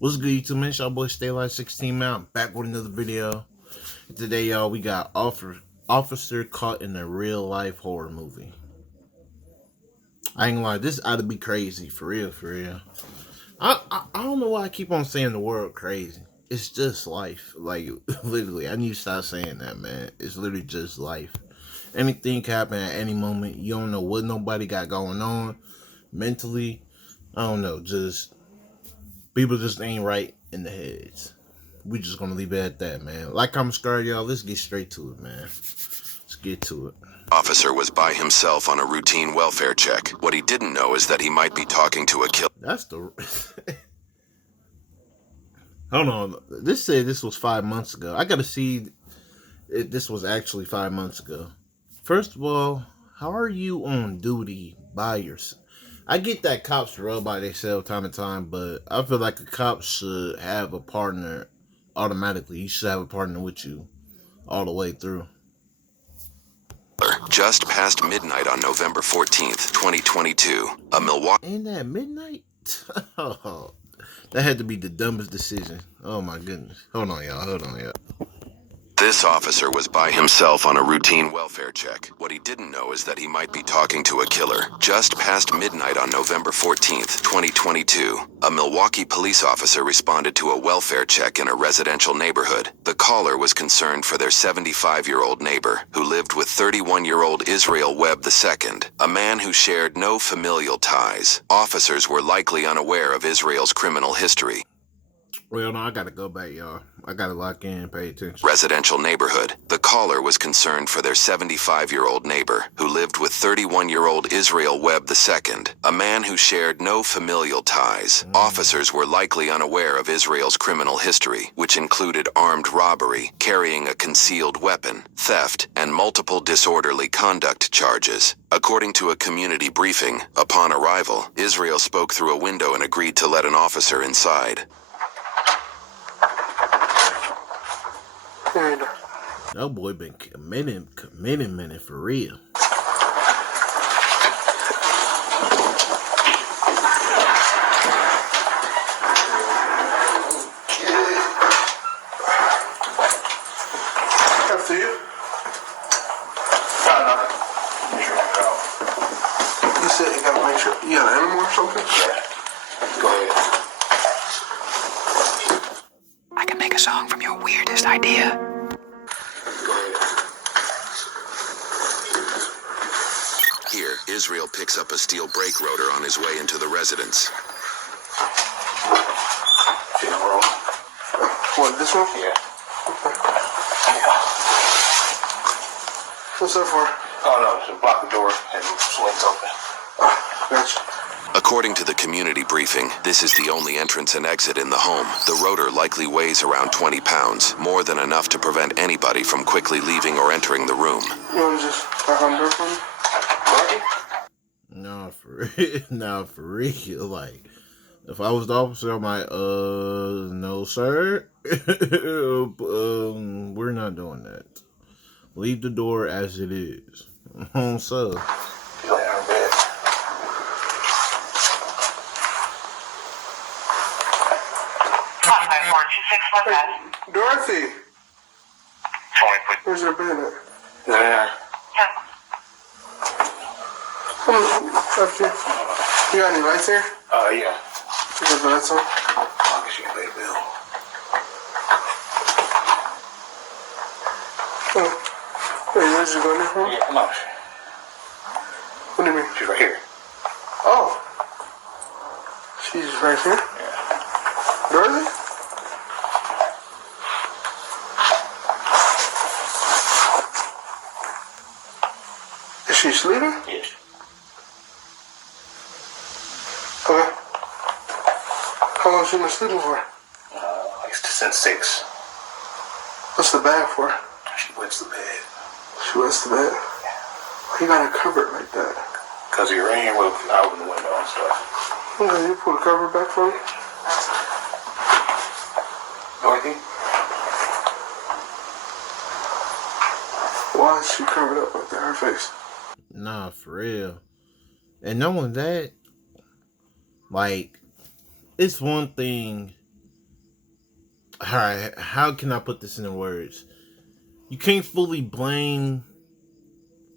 What's good, YouTube, man? It's your boy Stay Alive 16, man. I'm back with another video. Today, y'all, we got officer caught in a real life horror movie. I ain't gonna lie, this ought to be crazy, for real, for real. I don't know why I keep on saying the word crazy. It's just life. Like, literally, I need to stop saying that, man. It's literally just life. Anything can happen at any moment. You don't know what nobody got going on mentally. I don't know, just people just ain't right in the heads. We just gonna leave it at that, man. Like, comment, subscribe, y'all. Let's get straight to it, man. Let's get to it. Officer was by himself on a routine welfare check. What he didn't know is that he might be talking to a killer. That's the... Hold on. This said this was 5 months ago. I gotta see if this was actually 5 months ago. First of all, how are you on duty by yourself? I get that cops rub by themselves time to time, but I feel like a cop should have a partner automatically. You should have a partner with you all the way through. Just past midnight on November 14th, 2022, a Milwaukee... Ain't that midnight? Oh, that had to be the dumbest decision. Oh my goodness. Hold on, y'all. This officer was by himself on a routine welfare check. What he didn't know is that he might be talking to a killer. Just past midnight on November 14th, 2022, a Milwaukee police officer responded to a welfare check in a residential neighborhood. The caller was concerned for their 75-year-old neighbor, who lived with 31-year-old Israel Webb II, a man who shared no familial ties. Officers were likely unaware of Israel's criminal history. Well, no, I gotta go back, y'all. I gotta lock in and pay attention. Residential neighborhood. The caller was concerned for their 75-year-old neighbor, who lived with 31-year-old Israel Webb II, a man who shared no familial ties. Officers were likely unaware of Israel's criminal history, which included armed robbery, carrying a concealed weapon, theft, and multiple disorderly conduct charges. According to a community briefing, upon arrival, Israel spoke through a window and agreed to let an officer inside. That boy been committing for real. After you? You said you gotta make sure you got an animal or something? Yeah. Go ahead. I can make a song from your weirdest idea. Here, Israel picks up a steel brake rotor on his way into the residence. What, this one? Yeah. What's that for? Oh no, to block the door and it swings open. Gotcha. According to the community briefing, this is the only entrance and exit in the home. The rotor likely weighs around 20 pounds, more than enough to prevent anybody from quickly leaving or entering the room. You want to just knock on the door for me? No, for real. No, for real. Like, if I was the officer, I'm like, no, sir. We're not doing that. Leave the door as it is. So. Dorothy! Where's your bed at? There. After you. You got any lights here? Yeah. You got the lights on? I guess you can pay the bill. Oh. Hey, where's your gun from? Yeah, no. What do you mean? She's right here. Oh. She's right here? Yeah. Dorothy? Is she sleeping? Yes. Okay. How long has she been sleeping for? Like since 6. What's the bag for? She wets the bed. She wets the bed? Why you gotta cover it like that? Because of your rain, we'll open the window and stuff. Okay, you pull the cover back for me? Dorothy? Why is she covered up like that? Her face? Nah, for real. And knowing that, like, it's one thing all right, how can I put this into words? You can't fully blame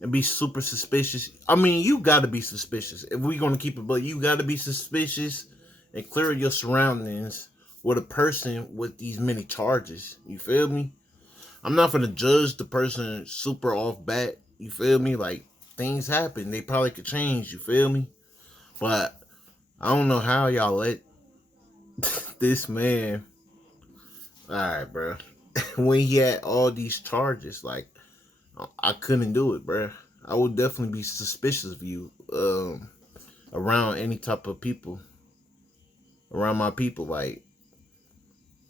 and be super suspicious. I mean, you gotta be suspicious. If we're gonna keep it, but you gotta be suspicious and clear your surroundings with a person with these many charges. You feel me? I'm not gonna judge the person super off bat. You feel me? Like, things happen. They probably could change. You feel me? But I don't know how y'all let this man. All right, bro. When he had all these charges, like, I couldn't do it, bro. I would definitely be suspicious of you around any type of people, around my people. Like,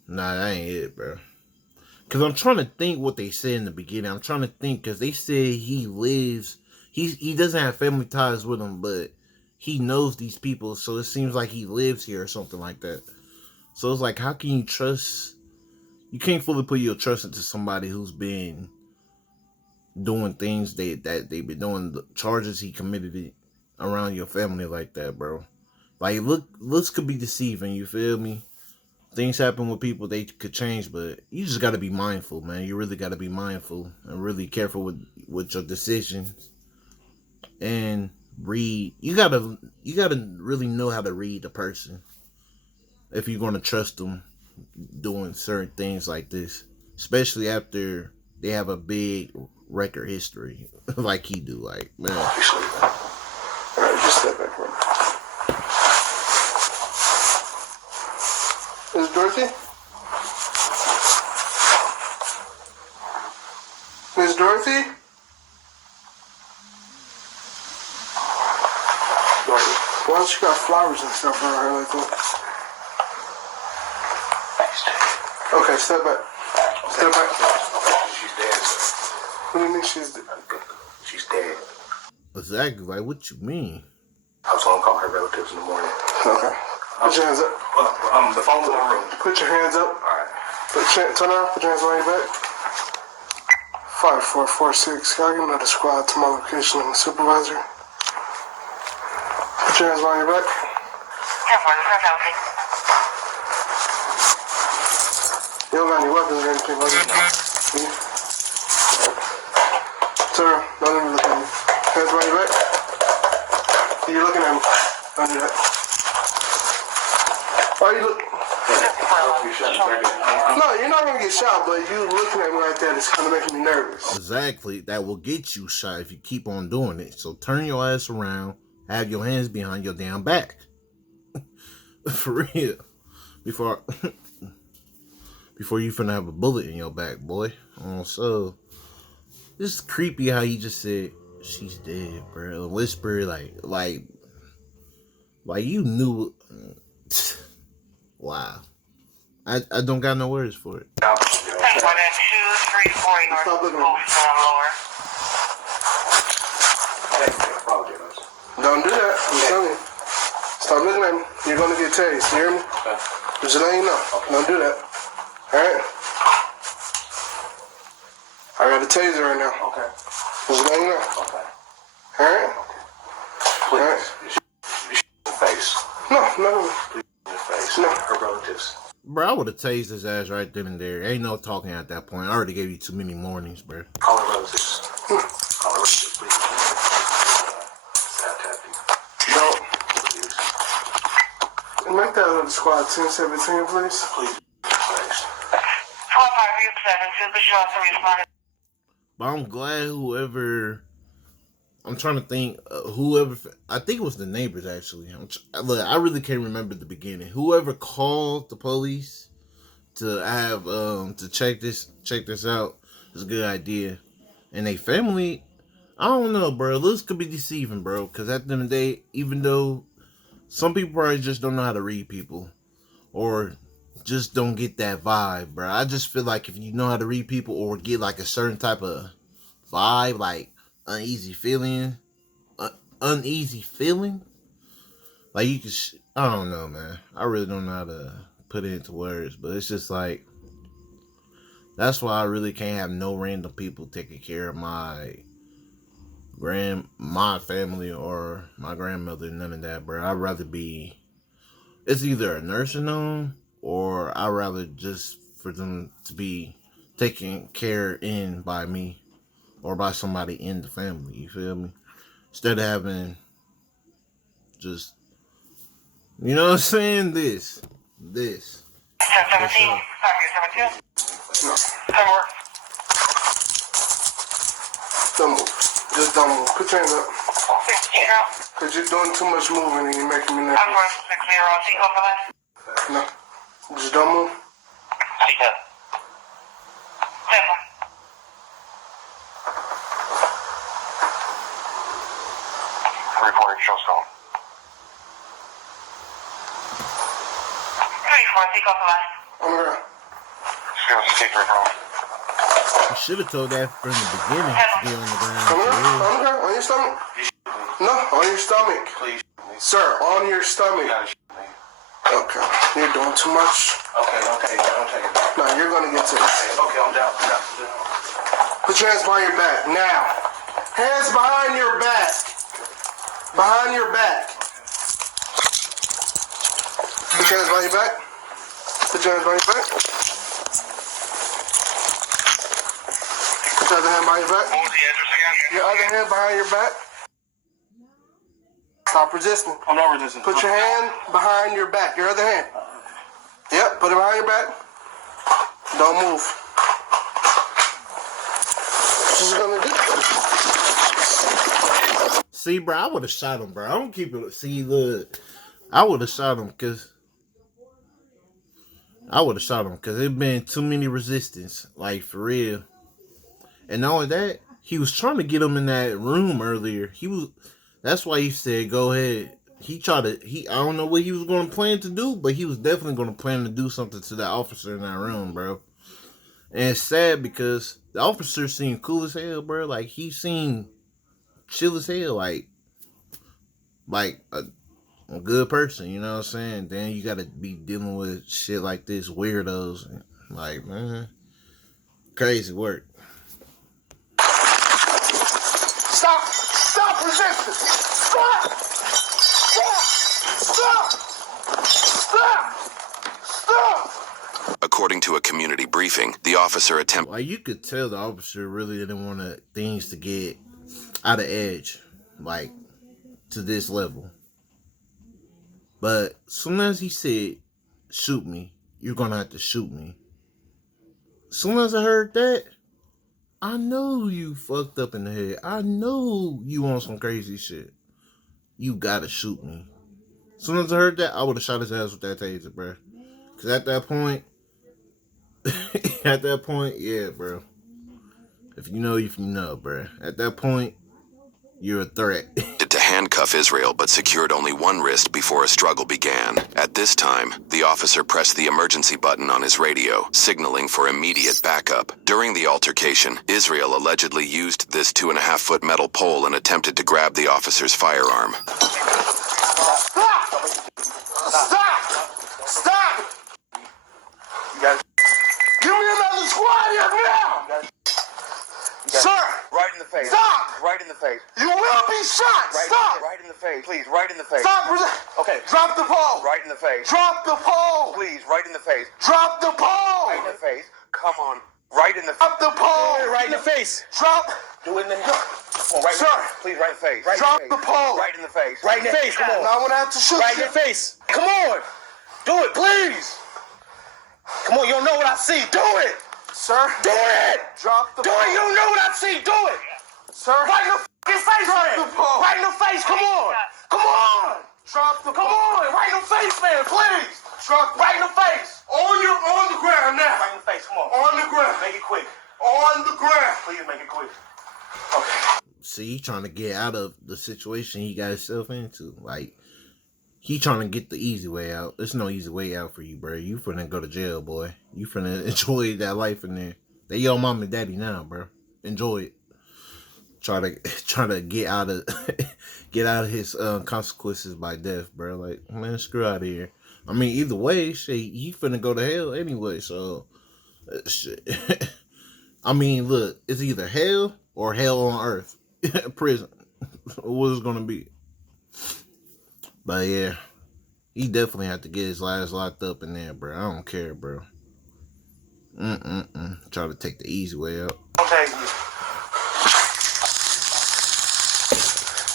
nah, that ain't it, bro. Because I'm trying to think what they said in the beginning. I'm trying to think because they said he lives, he doesn't have family ties with him, but he knows these people. So it seems like he lives here or something like that. So it's like, how can you trust? You can't fully put your trust into somebody who's been doing things that they've been doing, the charges he committed it around your family like that, bro. Like, looks could be deceiving, you feel me? Things happen with people, they could change, but you just gotta be mindful, man. You really gotta be mindful and really careful with your decisions. And read. You gotta really know how to read a person if you're gonna trust them doing certain things like this, especially after they have a big record history like he do. Like, man. Alright, just step back for a minute. Miss Dorothy? Miss Dorothy? Dorothy, why don't you got flowers and stuff around her like that? Okay, step back. Step back. She's dead, sir. What do you mean she's dead? She's dead. Exactly. Like, what you mean? I was gonna call her relatives in the morning. Okay. Put your hands up. The phone's in the room. Put your hands up. Alright. Turn around. Put your hands behind your back. 5446. Can I get another squad to my location? I'm the supervisor. Put your hands behind your back. You don't got any weapons or anything, like that. Turn around. Don't even look at me. Hands behind your back. You're looking at me. Don't do that. Why are you looking? No, you're not gonna get shot, but you looking at me like that is kind of making me nervous. Exactly. That will get you shot if you keep on doing it. So turn your ass around. Have your hands behind your damn back. For real. Before you finna have a bullet in your back, boy. So this is creepy how he just said she's dead, bro. A whisper, like you knew. Wow. I don't got no words for it. Stop looking at me. Don't do that. I'm telling you. Stop looking at me. You're gonna get tased. You hear me? Just letting you know. Don't do that. Alright? I got a taser right now. Okay. Just letting you know. Okay. Alright? Please. You in the face. No. Please in the face. No. Her relatives. Bro, I would have tased his ass right then and there. Ain't no talking at that point. I already gave you too many warnings, bro. Call her relatives. Call her relatives, please. Sad tactic. Don't. Please. Make that little squad 1017, please. Please. Thanks. But I'm glad whoever, I'm trying to think, whoever, I think it was the neighbors actually. Look, I really can't remember the beginning. Whoever called the police to have, to check this out is a good idea. And they family, I don't know, bro. Looks could be deceiving, bro. Because at the end of the day, even though some people probably just don't know how to read people, or just don't get that vibe, bro. I just feel like if you know how to read people or get like a certain type of vibe, like uneasy feeling, like you could, I don't know, man. I really don't know how to put it into words, but it's just like, that's why I really can't have no random people taking care of my family or my grandmother, none of that, bro. I'd rather be, it's either a nursing home or I'd rather just for them to be taken care in by me or by somebody in the family. You feel me? Instead of having just, you know what I'm saying? This. 1017, copy 72. No. Somewhere. Don't move. Just don't move. Put your hands up. 60. Because you're doing too much moving and you're making me nervous. Contour 60, Seco for left. No. Just don't move. Seco. 10. Report, show stone. 34, Seco for left. On the ground. You should have told that from the beginning to get on the ground. On the ground. On the ground. On your stomach. No, on your stomach. Please. Sir, on your stomach. Okay. You're doing too much. Okay, don't take it. No, you're going to get to this. Okay, I'm down. Put your hands behind your back. Now. Hands behind your back. Behind your back. Put your hands behind your back. Put your hands behind your back. Put your other hand behind your back. What was the address again? Your other hand behind your back. Stop resisting. I'm not resisting. Put your hand behind your back. Your other hand. Yep, put it behind your back. Don't move. She's gonna do. See, bro, I would have shot him, bro. I don't keep it. See, look, I would have shot him because it been too many resistance, like for real. And not only that, he was trying to get him in that room earlier. That's why he said, "Go ahead." I don't know what he was going to plan to do, but he was definitely going to plan to do something to that officer in that room, bro. And it's sad because the officer seemed cool as hell, bro. Like, he seemed chill as hell, like a good person, you know what I'm saying? Then you got to be dealing with shit like this, weirdos. Like, man, crazy work. Stop resisting. Stop. According to a community briefing, the officer attempted. Like, you could tell the officer really didn't want things to get out of edge, like, to this level. But soon as he said, "Shoot me, you're gonna have to shoot me." Soon as I heard that, I know you fucked up in the head. I know you on some crazy shit. You gotta shoot me. Soon as I heard that, I would have shot his ass with that taser, bro. Cause at that point, yeah, bro. If you know, bro. At that point, you're a threat. To handcuff Israel, but secured only one wrist before a struggle began. At this time, the officer pressed the emergency button on his radio, signaling for immediate backup. During the altercation, Israel allegedly used this 2.5-foot metal pole and attempted to grab the officer's firearm. Stop! Give me another squad here now! Sir! Right in the face. Stop! Right in the face. You will be shot! Stop! Right in the face. Please, right in the face. Stop! Okay. Drop the pole! Right in the face. Drop the pole! Please, right in the face. Drop the pole! Right in the face. Come on. Right in the face. Drop the pole! Right in the face. Drop! Do it in the Come on, right Sir. in the face. Please, right in the face. Right Drop in the pole! Right in the face. Right in the face. Come on. Now I'm gonna have to shoot Right in you. the face. Come on. Do it, please. Come on, you don't know what I see. Do it. Sir? Do it. Drop the Do pole. it. You don't know what I see. Do it. Sir? Right in the fucking face, Drop man. the pole. Right in the face. Come on. Come on. Drop the Come pole. on. Right in the face, man. Please. Drop Right in the face. on the ground now. Right in the face. Come on. On the ground. Make it quick. On the ground. Please make it quick. See, he trying to get out of the situation he got himself into. Like, he trying to get the easy way out. There's no easy way out for you, bro. You finna go to jail, boy. You finna enjoy that life in there. They your mom and daddy now, bro. Enjoy it. Try to get out of his consequences by death, bro. Like, man, screw out of here. I mean, either way, shit, he finna go to hell anyway. So, shit. I mean, look, it's either hell or hell on earth. Prison. What it's gonna be. But yeah, he definitely had to get his last locked up in there, bro. I don't care, bro. Try to take the easy way out. Don't take me.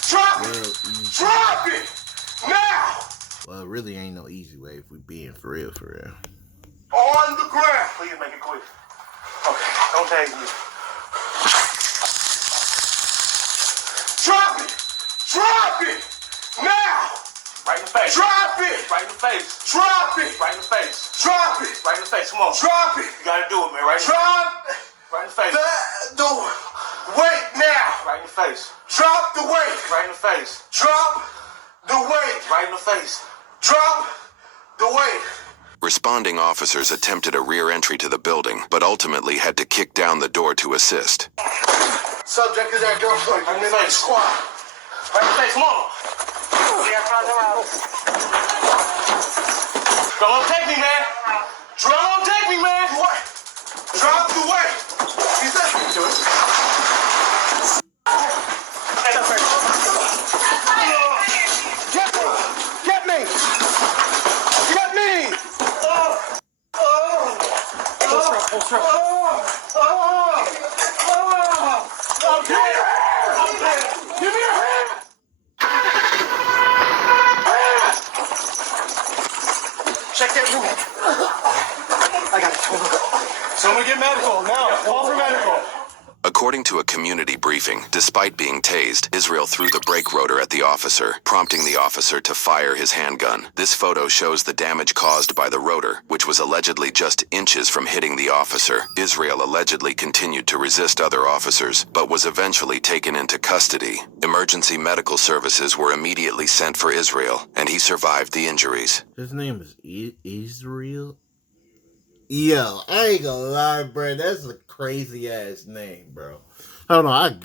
Drop it! Drop it! Now! Well, it really ain't no easy way if we being for real, for real. On the ground! Please make it quick. Okay, don't take me. Drop it! Drop it! Now! Right in the face. Drop it! Right in the face. Drop it! Right in the face. Drop it! Right in the face. Come on. Drop it! You gotta do it, man. Right in the face. Drop! Right in the face. The weight now! Right in the face. Drop the weight! Right in the face. Drop the weight! Right in the face. Drop the weight! Responding officers attempted a rear entry to the building, but ultimately had to kick down the door to assist. Subject is at gunpoint. Right in the face. Squad. Right in the face. Come on. Don't take me, man. Don't take me, man. What? Drop the weight. You said do it. Get me! Get me! Give me your hand! Check that room. I got it. Someone get medical now. Call for medical. According to a community briefing, despite being tased, Israel threw the brake rotor at the officer, prompting the officer to fire his handgun. This photo shows the damage caused by the rotor, which was allegedly just inches from hitting the officer. Israel allegedly continued to resist other officers, but was eventually taken into custody. Emergency medical services were immediately sent for Israel, and he survived the injuries. His name is Israel? Yo, I ain't gonna lie, bro. That's a crazy ass name, bro. Hold on.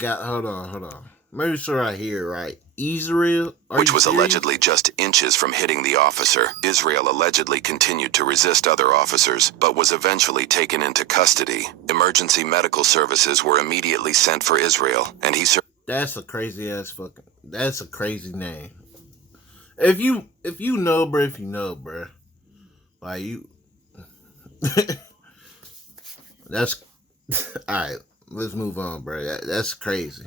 Make sure I hear it right. Israel? Which was allegedly just inches from hitting the officer. Israel allegedly continued to resist other officers, but was eventually taken into custody. Emergency medical services were immediately sent for Israel, and he That's a crazy ass that's a crazy name. If you know, bro, bro. Like, you... That's... Alright, let's move on, bro. That's crazy.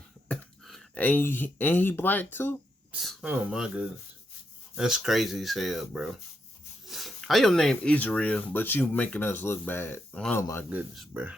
And he black, too? Oh, my goodness. That's crazy as hell, bro. How your name Israel, but you making us look bad? Oh, my goodness, bro.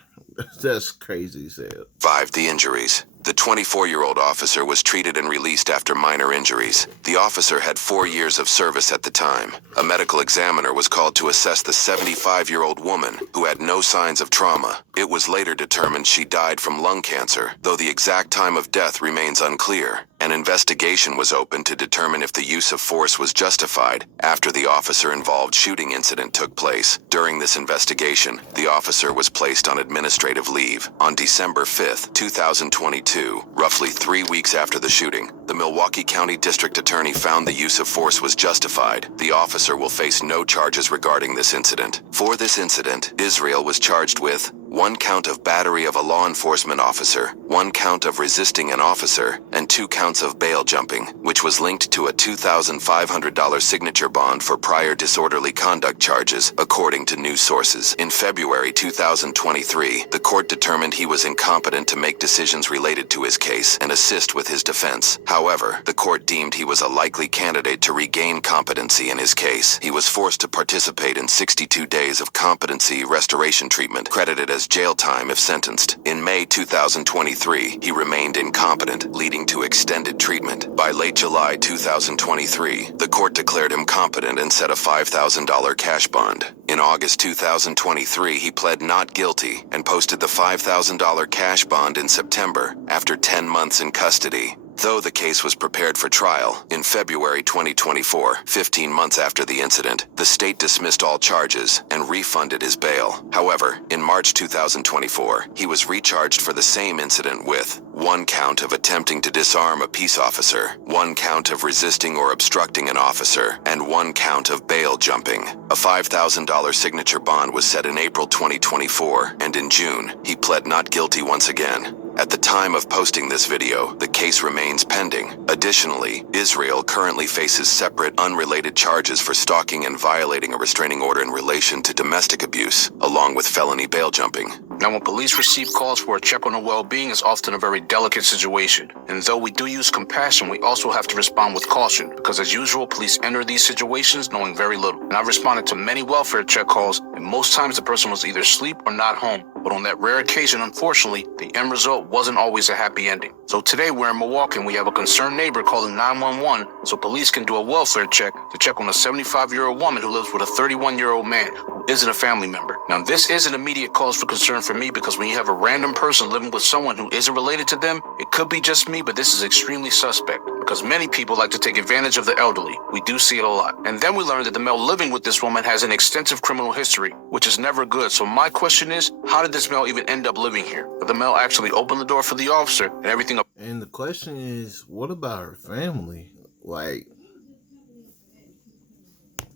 That's crazy as hell. survived the injuries. The 24-year-old officer was treated and released after minor injuries. The officer had 4 years of service at the time. A medical examiner was called to assess the 75-year-old woman, who had no signs of trauma. It was later determined she died from lung cancer, though the exact time of death remains unclear. An investigation was opened to determine if the use of force was justified after the officer-involved shooting incident took place. During this investigation, the officer was placed on administrative leave. On December 5th, 2022, roughly 3 weeks after the shooting, the Milwaukee County District Attorney found the use of force was justified. The officer will face no charges regarding this incident. For this incident, Israel was charged with 1 count of battery of a law enforcement officer, 1 count of resisting an officer, and 2 counts of bail jumping, which was linked to a $2,500 signature bond for prior disorderly conduct charges, according to news sources. In February 2023, the court determined he was incompetent to make decisions related to his case and assist with his defense. However, the court deemed he was a likely candidate to regain competency in his case. He was forced to participate in 62 days of competency restoration treatment, credited as jail time if sentenced. In May 2023, he remained incompetent, leading to extended treatment. By late July 2023, the court declared him competent and set a $5,000 cash bond. In August 2023, he pled not guilty and posted the $5,000 cash bond in September, after 10 months in custody. Though the case was prepared for trial, in February 2024, 15 months after the incident, the state dismissed all charges and refunded his bail. However, in March 2024, he was recharged for the same incident with 1 count of attempting to disarm a peace officer, 1 count of resisting or obstructing an officer, and 1 count of bail jumping. A $5,000 signature bond was set in April 2024, and in June, he pled not guilty once again. At the time of posting this video, the case remains pending. Additionally, Israel currently faces separate, unrelated charges for stalking and violating a restraining order in relation to domestic abuse, along with felony bail jumping. Now, when police receive calls for a check on their well-being, it's often a very delicate situation. And though we do use compassion, we also have to respond with caution, because as usual, police enter these situations knowing very little. And I've responded to many welfare check calls, and most times the person was either asleep or not home. But on that rare occasion, unfortunately, the end result wasn't always a happy ending. So today we're in Milwaukee and we have a concerned neighbor calling 911 so police can do a welfare check to check on a 75-year-old woman who lives with a 31-year-old man who isn't a family member. Now, this isn't immediate cause for concern for me, because when you have a random person living with someone who isn't related to them, it could be just me, but this is extremely suspect, because many people like to take advantage of the elderly. We do see it a lot. And then we learned that the male living with this woman has an extensive criminal history, which is never good. So my question is, how did this male even end up living here? Did the male actually open the door for the officer and everything? And the question is, what about her family? Like,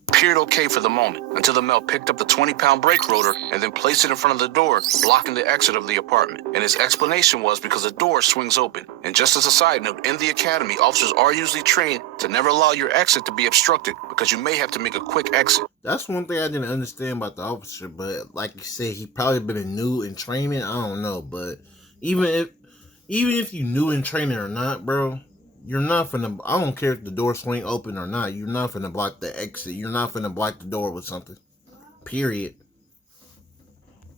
Appeared okay for the moment, until the male picked up the 20-pound brake rotor and then placed it in front of the door, blocking the exit of the apartment. And his explanation was because the door swings open. And just as a side note, in the academy, officers are usually trained to never allow your exit to be obstructed, because you may have to make a quick exit. that's one thing I didn't understand about the officer, but like you said, he probably been new in training. I don't know, but even if you new in training or not, bro, you're not finna, I don't care if the door swing open or not, you're not finna block the exit. You're not finna block the door with something. Period.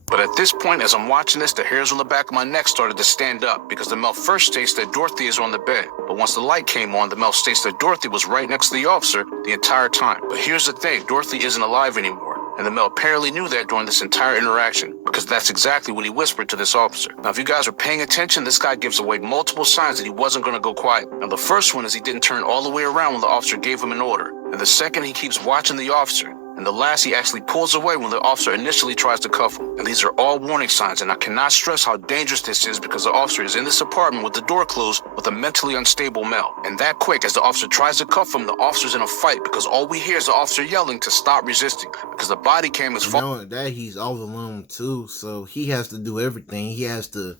But at this point, as I'm watching this, the hairs on the back of my neck started to stand up, because the male first states that Dorothy is on the bed. But once the light came on, the male states that Dorothy was right next to the officer the entire time. But here's the thing, Dorothy isn't alive anymore. And the male apparently knew that during this entire interaction, because that's exactly what he whispered to this officer. Now, if you guys are paying attention, this guy gives away multiple signs that he wasn't going to go quiet. Now, the first one is he didn't turn all the way around when the officer gave him an order. And the second, he keeps watching the officer. And the last, he actually pulls away when the officer initially tries to cuff him. And these are all warning signs, and I cannot stress how dangerous this is, because the officer is in this apartment with the door closed with a mentally unstable male. And that quick, as the officer tries to cuff him, the officer's in a fight, because all we hear is the officer yelling to stop resisting, because the body cam is Knowing that, he's all alone too, so he has to do everything. He has to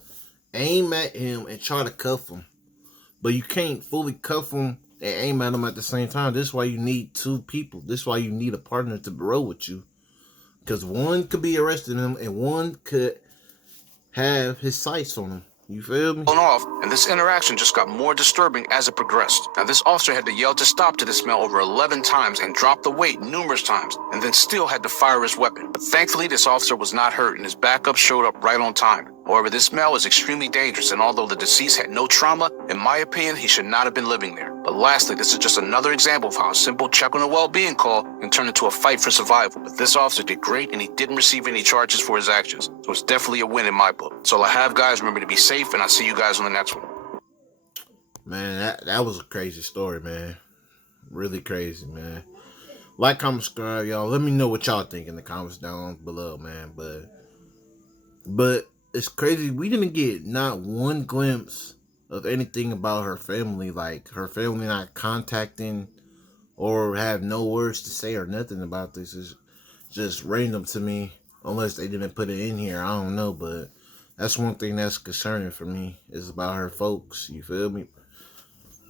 aim at him and try to cuff him. But you can't fully cuff him and aim at him at the same time. This is why you need two people. This is why you need a partner to roll with you. Because one could be arresting him and one could have his sights on him. You feel me? off, and this interaction just got more disturbing as it progressed. Now, this officer had to yell to stop to this male over 11 times and drop the weight numerous times, and then still had to fire his weapon. But thankfully, this officer was not hurt, and his backup showed up right on time. However, this male is extremely dangerous, and although the deceased had no trauma, in my opinion, he should not have been living there. But lastly, this is just another example of how a simple check on a well-being call can turn into a fight for survival. But this officer did great, and he didn't receive any charges for his actions. So it's definitely a win in my book. So I have, guys. Remember to be safe, and I'll see you guys on the next one. Man, that was a crazy story, man. Really crazy, man. Like, comment, subscribe, y'all. Let me know what y'all think in the comments down below, man. But it's crazy. We didn't get not one glimpse of anything about her family. Like, her family not contacting or have no words to say or nothing about this. Is just random to me. Unless they didn't put it in here. I don't know. But that's one thing that's concerning for me. Is about her folks. You feel me?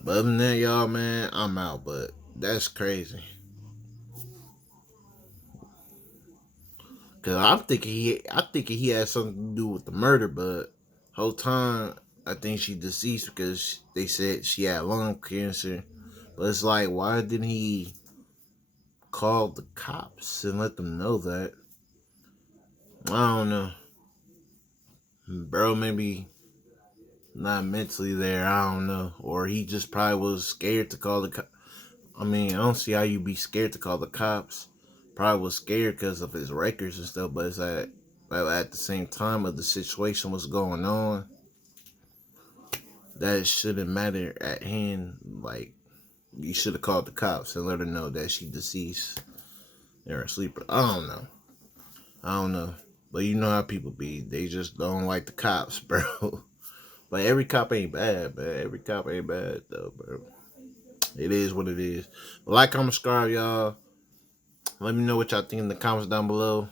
But other than that, y'all, man, I'm out. But that's crazy. Cause I'm thinking he had something to do with the murder, but whole time I think she deceased because they said she had lung cancer. But it's like, why didn't he call the cops and let them know that? I don't know. Bro, maybe not mentally there, I don't know. Or he just probably was scared to call the cops. I mean, I don't see how you be scared to call the cops. Probably was scared because of his records and stuff, but it's at the same time of the situation was going on, that shouldn't matter at hand. Like, you should have called the cops and let her know that she deceased or a sleeper. I don't know. But you know how people be. They just don't like the cops, bro. But every cop ain't bad, man. Every cop ain't bad, though, bro. It is what it is. Like, comment, subscribe, y'all. Let me know what y'all think in the comments down below.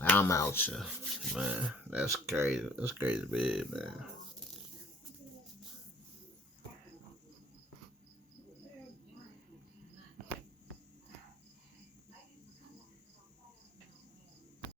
I'm out, y'all. Man, that's crazy. That's crazy, big, man.